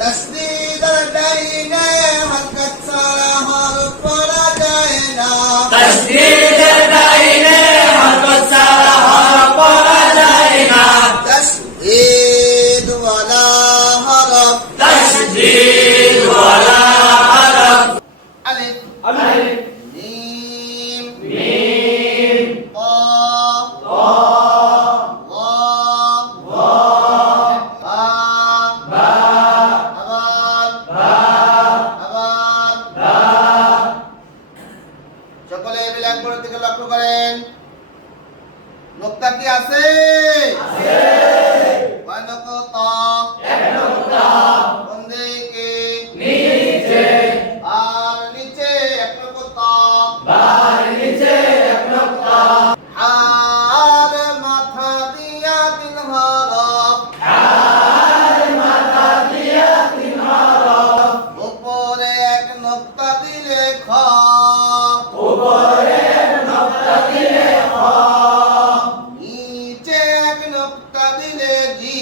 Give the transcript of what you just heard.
তসদিদের ডাইনে হরকত ছাড়া হরফ পড়া যায় না। তসদিদের ডাইনে হরকত ছাড়া হরফ পড়া যায় না। তসদিদ ওয়ালা হরফ, তসদিদ ওয়ালা হরফ। আলিফ, আলিফ, মিম, মিম, قاف ق, واو ظ, با বা, আবার বা, আবার বা। সকলে ব্ল্যাকবোর্ডের দিকে লক্ষ্য করেন। নোক্তা কি আছে? আছে। কয় নোক্তা? এক নোক্তা। কোন দিকে? নিচে। আর নিচে এক নোক্তা। বার নিচে এক নোক্তা। আর মাথা দিয়া তিন হরফ, আর মাথা দিয়া তিন হরফ। উপরে এক নোক্তা দিলে খ, উপরে এক নোক্তা দিলে খ। নিচে এক নোক্তা দিলে জি।